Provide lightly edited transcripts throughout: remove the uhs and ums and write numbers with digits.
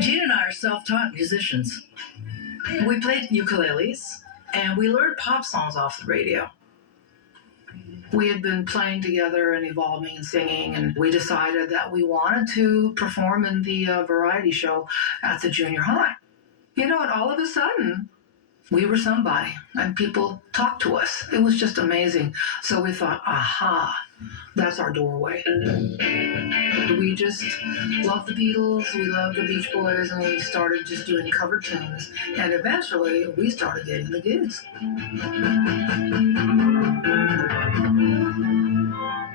Gene and I are self-taught musicians. We played ukuleles, and we learned pop songs off the radio. We had been playing together and evolving and singing, and we decided that we wanted to perform in the variety show at the junior high. You know, and all of a sudden, we were somebody, and people talked to us. It was just amazing. So we thought, aha, that's our doorway. We just loved the Beatles, we loved the Beach Boys, and we started just doing cover tunes. And eventually, we started getting the gigs.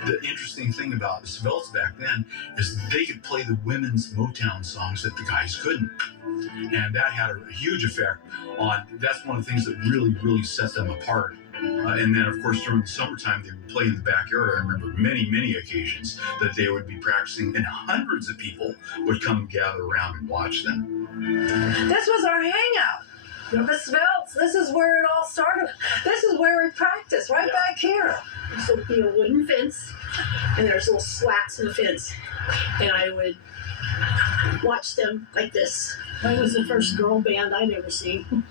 The interesting thing about the Sveltes back then is they could play the women's Motown songs that the guys couldn't. And that had a huge effect on, that's one of the things that really, really set them apart. And then, of course, during the summertime, they would play in the backyard. I remember many, many occasions that they would be practicing, and hundreds of people would come gather around and watch them. This was our hangout. The Sveltes, this is where it all started. This is where we practiced, right back here. This would be a wooden fence, and there's little slats in the fence. And I would watch them like this. That was the first girl band I'd ever seen.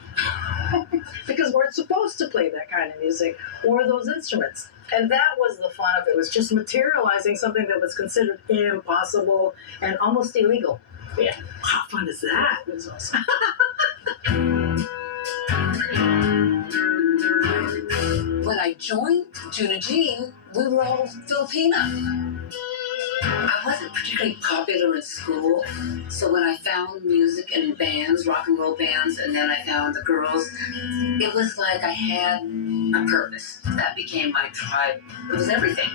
Because we're supposed to play that kind of music or those instruments. And that was the fun of it, was just materializing something that was considered impossible and almost illegal. Yeah. How fun is that? It was awesome. When I joined June and Gene, we were all Filipina. I wasn't particularly popular in school, so when I found music and bands, rock and roll bands, and then I found the girls, it was like I had a purpose. That became my tribe. It was everything.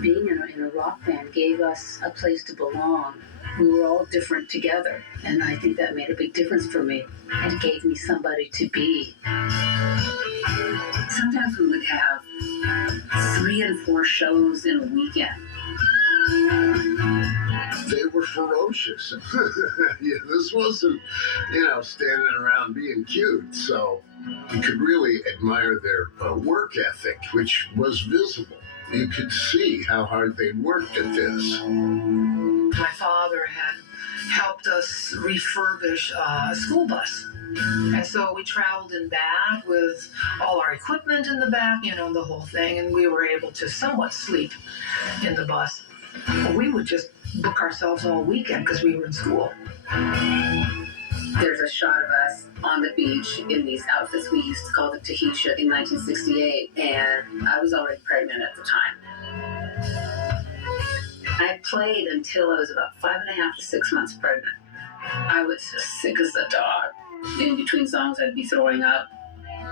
Being in a rock band gave us a place to belong. We were all different together, and I think that made a big difference for me. It gave me somebody to be. Sometimes we would have 3 and 4 shows in a weekend. They were ferocious. Yeah, this wasn't, standing around being cute. So you could really admire their work ethic, which was visible. You could see how hard they worked at this. My father had helped us refurbish a school bus. And so we traveled in back with all our equipment in the back, the whole thing, and we were able to somewhat sleep in the bus. But we would just book ourselves all weekend because we were in school. There's a shot of us on the beach in these outfits we used to call the Tahitian in 1968, and I was already pregnant at the time. I played until I was about 5.5 to 6 months pregnant. I was as sick as a dog. In between songs, I'd be throwing up.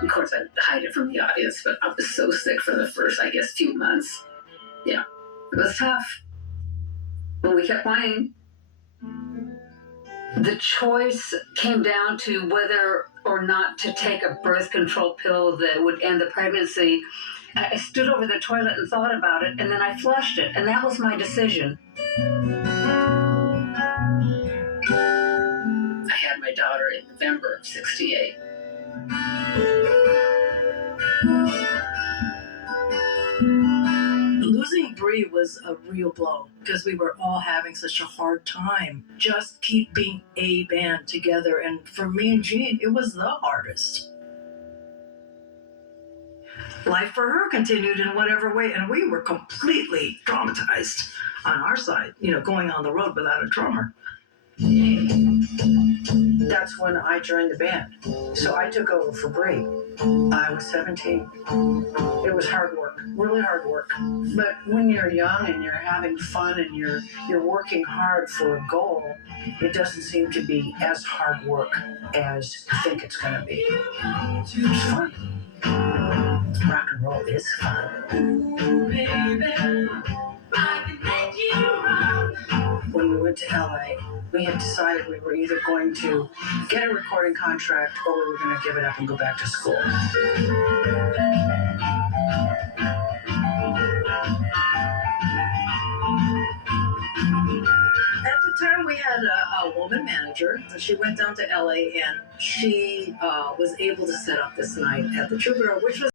Of course, I'd hide it from the audience, but I was so sick for the first, few months. Yeah, it was tough. But we kept playing. The choice came down to whether or not to take a birth control pill that would end the pregnancy. I stood over the toilet and thought about it, and then I flushed it, and that was my decision. I had my daughter in November of '68. Losing Bree was a real blow because we were all having such a hard time just keeping a band together. And for me and Gene, it was the hardest. Life for her continued in whatever way, and we were completely traumatized on our side, going on the road without a drummer. That's when I joined the band. So I took over for Bree. I was 17. It was hard work, really hard work. But when you're young and you're having fun and you're working hard for a goal, it doesn't seem to be as hard work as you think it's going to be. It's fun. Rock and roll is fun. Ooh, baby, I can make you run. When we went to LA, we had decided we were either going to get a recording contract or we were going to give it up and go back to school. At the time, we had a woman manager. She went down to LA and she was able to set up this night at the Troubadour, which was